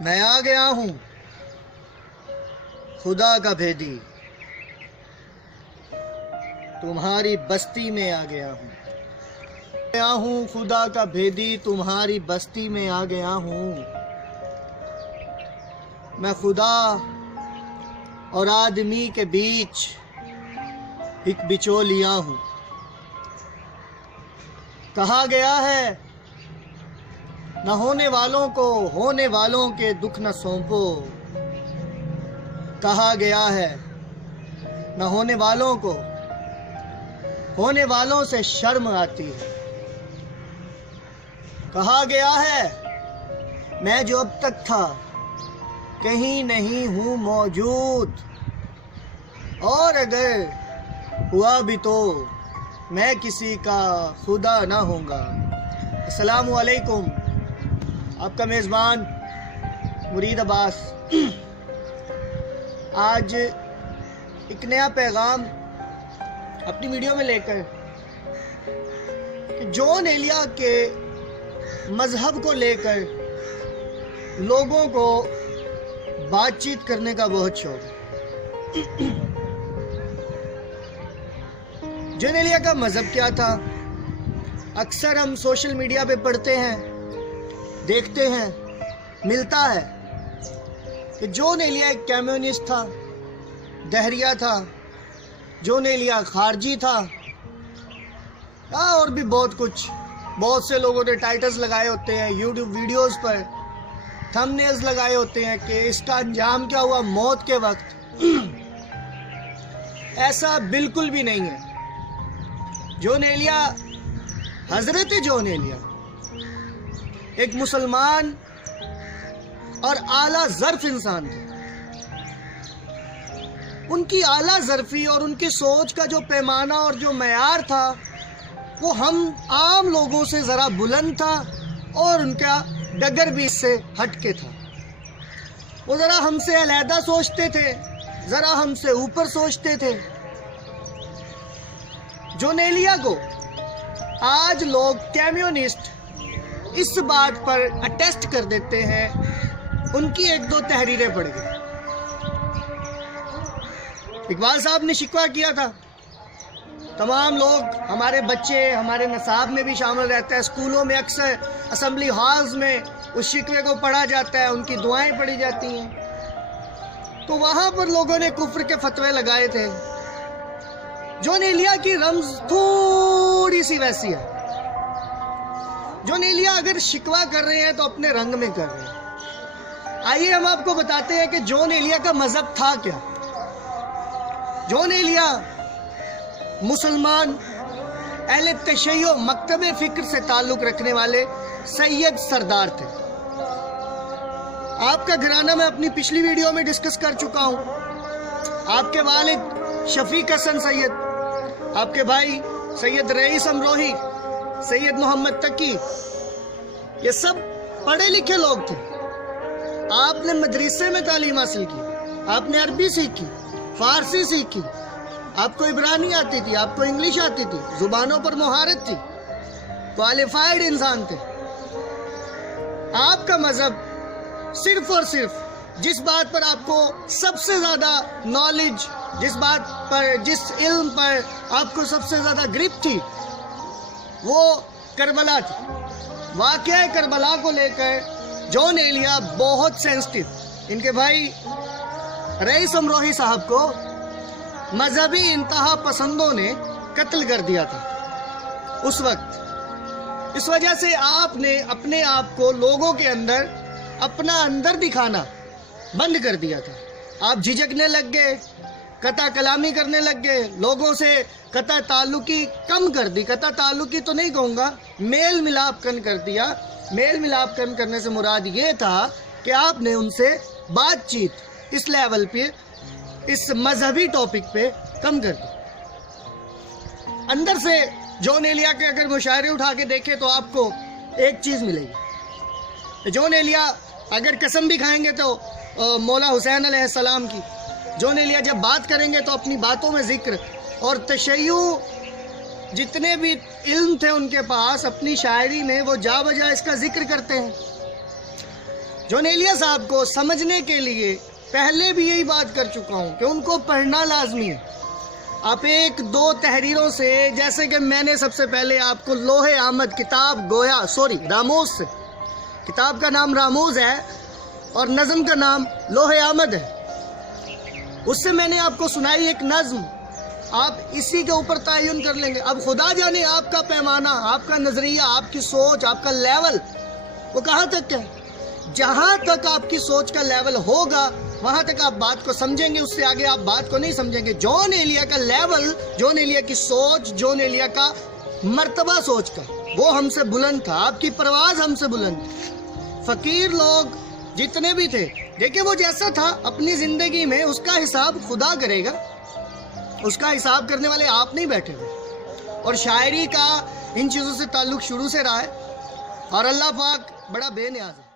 میں آ گیا ہوں خدا کا بھیدی، تمہاری بستی میں آ گیا ہوں خدا کا بھیدی، تمہاری بستی میں آ گیا ہوں۔ میں خدا اور آدمی کے بیچ ایک بچولیا ہوں۔ کہا گیا ہے نہ ہونے والوں کو ہونے والوں کے دکھ نہ سونپو، کہا گیا ہے نہ ہونے والوں کو ہونے والوں سے شرم آتی ہے، کہا گیا ہے میں جو اب تک تھا کہیں نہیں ہوں موجود، اور اگر ہوا بھی تو میں کسی کا خدا نہ ہوں گا۔ السلام علیکم، آپ کا میزبان مرید عباس۔ آج ایک نیا پیغام اپنی ویڈیو میں لے کر کہ جون ایلیا کے مذہب کو لے کر لوگوں کو بات چیت کرنے کا بہت شوق ہے۔ جون ایلیا کا مذہب کیا تھا؟ اکثر ہم سوشل میڈیا پہ پڑھتے ہیں، دیکھتے ہیں، ملتا ہے کہ جون ایلیا ایک کمیونسٹ تھا، دہریہ تھا، جون ایلیا خارجی تھا، اور بھی بہت کچھ۔ بہت سے لوگوں نے ٹائٹلز لگائے ہوتے ہیں یوٹیوب ویڈیوز پر، تھمبنیلز لگائے ہوتے ہیں کہ اس کا انجام کیا ہوا موت کے وقت۔ ایسا بالکل بھی نہیں ہے۔ جون ایلیا، حضرت جون ایلیا ایک مسلمان اور اعلیٰ ظرف انسان تھے۔ ان کی اعلیٰ ظرفی اور ان کی سوچ کا جو پیمانہ اور جو معیار تھا وہ ہم عام لوگوں سے ذرا بلند تھا، اور ان کا ڈگر بھی اس سے ہٹ کے تھا۔ وہ ذرا ہم سے علیحدہ سوچتے تھے، ذرا ہم سے اوپر سوچتے تھے۔ جون ایلیا کو آج لوگ کمیونسٹ اس بات پر اٹیسٹ کر دیتے ہیں، ان کی ایک دو تحریریں پڑھ گئی۔ اقبال صاحب نے شکوہ کیا تھا، تمام لوگ، ہمارے بچے ہمارے نصاب میں بھی شامل رہتا ہے، اسکولوں میں اکثر اسمبلی ہالز میں اس شکوے کو پڑھا جاتا ہے، ان کی دعائیں پڑھی جاتی ہیں۔ تو وہاں پر لوگوں نے کفر کے فتوے لگائے تھے۔ جون ایلیا کی رمز تھوڑی سی ویسی ہے۔ جون ایلیا اگر شکوہ کر رہے ہیں تو اپنے رنگ میں کر رہے ہیں۔ آئیے ہم آپ کو بتاتے ہیں کہ جون ایلیا کا مذہب تھا کیا۔ جون ایلیا مسلمان اہل تشیع مکتب فکر سے تعلق رکھنے والے سید سردار تھے۔ آپ کا گھرانہ میں اپنی پچھلی ویڈیو میں ڈسکس کر چکا ہوں۔ آپ کے والد شفیق حسن سید، آپ کے بھائی سید رئیس امروہی، سید محمد تقی، یہ سب پڑھے لکھے لوگ تھے۔ آپ نے مدرسے میں تعلیم حاصل کی، آپ نے عربی سیکھی، فارسی سیکھی، آپ کو عبرانی آتی تھی، آپ کو انگلش آتی تھی، زبانوں پر مہارت تھی، کوالیفائیڈ انسان تھے۔ آپ کا مذہب صرف اور صرف جس بات پر آپ کو سب سے زیادہ نالج، جس بات پر، جس علم پر آپ کو سب سے زیادہ گرپ تھی، وہ کربلا تھی۔ واقعہ کربلا کو لے کر جون ایلیا بہت سینسٹیو۔ ان کے بھائی رئیس امروہی صاحب کو مذہبی انتہا پسندوں نے قتل کر دیا تھا اس وقت۔ اس وجہ سے آپ نے اپنے آپ کو لوگوں کے اندر اپنا اندر دکھانا بند کر دیا تھا۔ آپ جھجکنے لگ گئے، قطع کلامی کرنے لگ گئے، لوگوں سے قطع تعلقی کم کر دی۔ قطع تعلقی تو نہیں کہوں گا، میل ملاپ کر دیا۔ میل ملاپ کرنے سے مراد یہ تھا کہ آپ نے ان سے بات چیت اس لیول پہ، اس مذہبی ٹاپک پہ کم کر دی۔ اندر سے جون ایلیا کے اگر مشاعرے اٹھا کے دیکھیں تو آپ کو ایک چیز ملے گی۔ جون ایلیا اگر قسم بھی کھائیں گے تو مولا حسین علیہ السلام کی، جون ایلیا جب بات کریں گے تو اپنی باتوں میں ذکر اور تشیع جتنے بھی علم تھے ان کے پاس، اپنی شاعری میں وہ جا بجا اس کا ذکر کرتے ہیں۔ جون ایلیا صاحب کو سمجھنے کے لیے پہلے بھی یہی بات کر چکا ہوں کہ ان کو پڑھنا لازمی ہے. آپ ایک دو تحریروں سے، جیسے کہ میں نے سب سے پہلے آپ کو لوح احمد کتاب راموز سے، کتاب کا نام راموز ہے اور نظم کا نام لوح احمد ہے، اس سے میں نے آپ کو سنائی ایک نظم. آپ اسی کے اوپر تعین کر لیں گے. اب خدا جانے آپ کا پیمانہ، آپ کا نظریہ، آپ کی سوچ، آپ کا لیول وہ کہاں تک ہے. جہاں تک آپ کی سوچ کا لیول ہوگا وہاں تک آپ بات کو سمجھیں گے، اس سے آگے آپ بات کو نہیں سمجھیں گے. جون ایلیا کا لیول، جون ایلیا کی سوچ، جون ایلیا کا مرتبہ سوچ کا وہ ہم سے بلند تھا. آپ کی پرواز ہم سے بلند تھی. فقیر لوگ جتنے بھی تھے، دیکھیں وہ جیسا تھا اپنی زندگی میں اس کا حساب خدا کرے گا. اس کا حساب کرنے والے آپ نہیں بیٹھے ہوئے. اور شاعری کا ان چیزوں سے تعلق شروع سے رہا ہے اور اللہ پاک بڑا بے نیاز ہے.